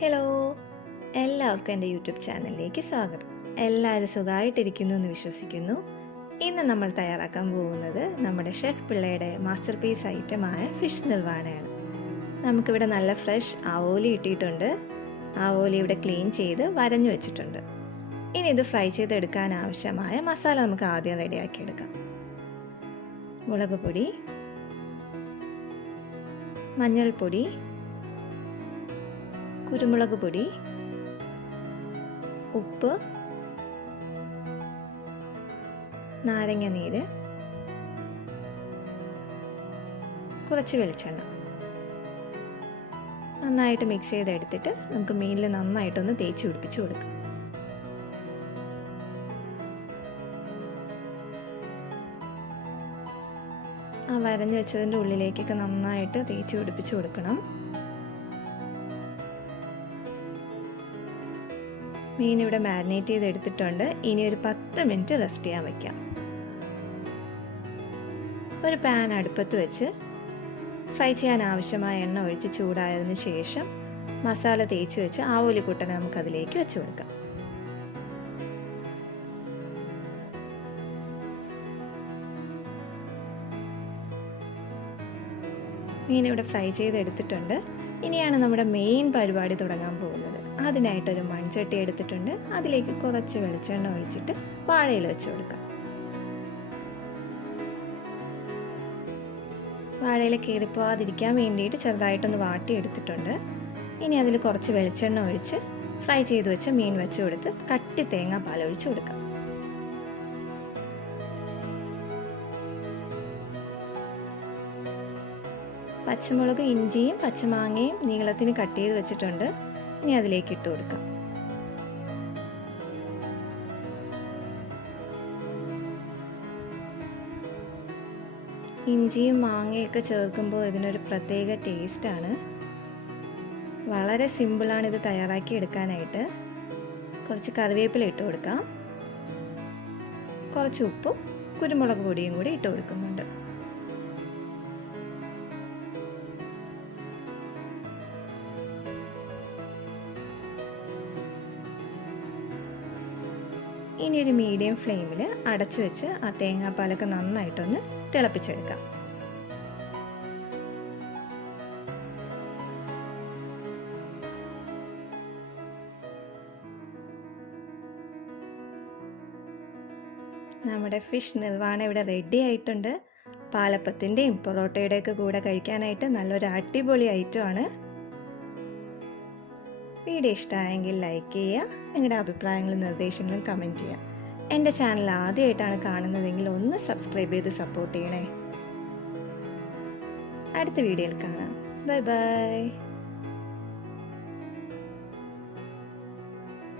Hello, എല്ലാവർക്കും എൻ്റെ YouTube ചാനലിലേക്ക് സ്വാഗതം. എല്ലാവരും സുഖമായിട്ടിരിക്കുന്നു എന്ന് വിശ്വസിക്കുന്നു. ഇന്ന് നമ്മൾ തയ്യാറാക്കാൻ പോകുന്നത് നമ്മുടെ ഷെഫ് പിള്ളയുടെ മാസ്റ്റർ പീസ് ഐറ്റമായ ഫിഷ് നിർവാണയാണ്. നമുക്കിവിടെ നല്ല ഫ്രഷ് ആവോലി കിട്ടിയിട്ടുണ്ട്. ആവോലി ഇവിടെ ക്ലീൻ ചെയ്ത് വരഞ്ഞു വെച്ചിട്ടുണ്ട്. ഇനി ഇത് ഫ്രൈ ചെയ്തെടുക്കാൻ ആവശ്യമായ മസാല നമുക്ക് ആദ്യം റെഡിയാക്കിയെടുക്കാം. മുളക് പൊടി, മഞ്ഞൾപ്പൊടി, കുരുമുളക് പൊടി, ഉപ്പ്, നാരങ്ങ നീര്, കുറച്ച് വെളിച്ചെണ്ണ നന്നായിട്ട് മിക്സ് ചെയ്തെടുത്തിട്ട് നമുക്ക് മീനിൽ നന്നായിട്ടൊന്ന് തേച്ച് പിടിപ്പിച്ച് കൊടുക്കാം. ആ വരഞ്ഞു വെച്ചതിൻ്റെ ഉള്ളിലേക്കൊക്കെ നന്നായിട്ട് തേച്ച് പിടിപ്പിച്ച് കൊടുക്കണം. മീൻ ഇവിടെ മാരിനേറ്റ് ചെയ്തെടുത്തിട്ടുണ്ട്. ഇനി ഒരു 10 മിനിറ്റ് റെസ്റ്റ് ചെയ്യാൻ വയ്ക്കാം. ഒരു പാൻ അടുപ്പത്ത് വെച്ച് ഫ്രൈ ചെയ്യാൻ ആവശ്യമായ എണ്ണ ഒഴിച്ച് ചൂടായതിനു ശേഷം മസാല തേച്ച് വെച്ച് ആവോലിക്കുട്ടനെ നമുക്കതിലേക്ക് വെച്ച് കൊടുക്കാം. മീൻ ഇവിടെ ഫ്രൈ ചെയ്തെടുത്തിട്ടുണ്ട്. ഇനിയാണ് നമ്മുടെ മെയിൻ പരിപാടി തുടങ്ങാൻ പോകുന്നത്. അതിനായിട്ടൊരു മൺചട്ടി എടുത്തിട്ടുണ്ട്. അതിലേക്ക് കുറച്ച് വെളിച്ചെണ്ണ ഒഴിച്ചിട്ട് വാഴയിൽ വെച്ച് കൊടുക്കാം. വാഴയിൽ കീറിപ്പോവാതിരിക്കാൻ വേണ്ടിയിട്ട് ചെറുതായിട്ടൊന്ന് വാട്ടിയെടുത്തിട്ടുണ്ട്. ഇനി അതിൽ കുറച്ച് വെളിച്ചെണ്ണ ഒഴിച്ച് ഫ്രൈ ചെയ്ത് വെച്ച് മീൻ വെച്ച് കൊടുത്ത് കട്ടി തേങ്ങാപ്പാൽ ഒഴിച്ച് കൊടുക്കാം. പച്ചമുളക്, ഇഞ്ചിയും പച്ചമാങ്ങയും നീളത്തിന് കട്ട് ചെയ്ത് വെച്ചിട്ടുണ്ട്. ഇനി അതിലേക്ക് ഇട്ട് കൊടുക്കാം. ഇഞ്ചിയും മാങ്ങയൊക്കെ ചേർക്കുമ്പോൾ ഇതിനൊരു പ്രത്യേക ടേസ്റ്റാണ്. വളരെ സിമ്പിളാണ് ഇത് തയ്യാറാക്കി എടുക്കാനായിട്ട്. കുറച്ച് കറിവേപ്പില ഇട്ട് കൊടുക്കാം. കുറച്ച് ഉപ്പും കുരുമുളക് പൊടിയും കൂടി ഇട്ട് കൊടുക്കുന്നുണ്ട്. ഇനി ഒരു മീഡിയം ഫ്ലെയിമിൽ അടച്ചു വെച്ച് ആ തേങ്ങാപ്പാലൊക്കെ നന്നായിട്ടൊന്ന് തിളപ്പിച്ചെടുക്കാം. നമ്മുടെ ഫിഷ് നിർവാണ ഇവിടെ റെഡി ആയിട്ടുണ്ട്. പാലപ്പത്തിൻ്റെയും പൊറോട്ടയുടെയൊക്കെ കൂടെ കഴിക്കാനായിട്ട് നല്ലൊരു അടിപൊളി ഐറ്റമാണ്. വീഡിയോ ഇഷ്ടമായെങ്കിൽ ലൈക്ക് ചെയ്യുക. നിങ്ങളുടെ അഭിപ്രായങ്ങളും നിർദ്ദേശങ്ങളും കമൻറ്റ് ചെയ്യുക. എൻ്റെ ചാനൽ ആദ്യമായിട്ടാണ് കാണുന്നതെങ്കിൽ ഒന്ന് സബ്സ്ക്രൈബ് ചെയ്ത് സപ്പോർട്ട് ചെയ്യണേ. അടുത്ത വീഡിയോയിൽ കാണാം. Bye bye.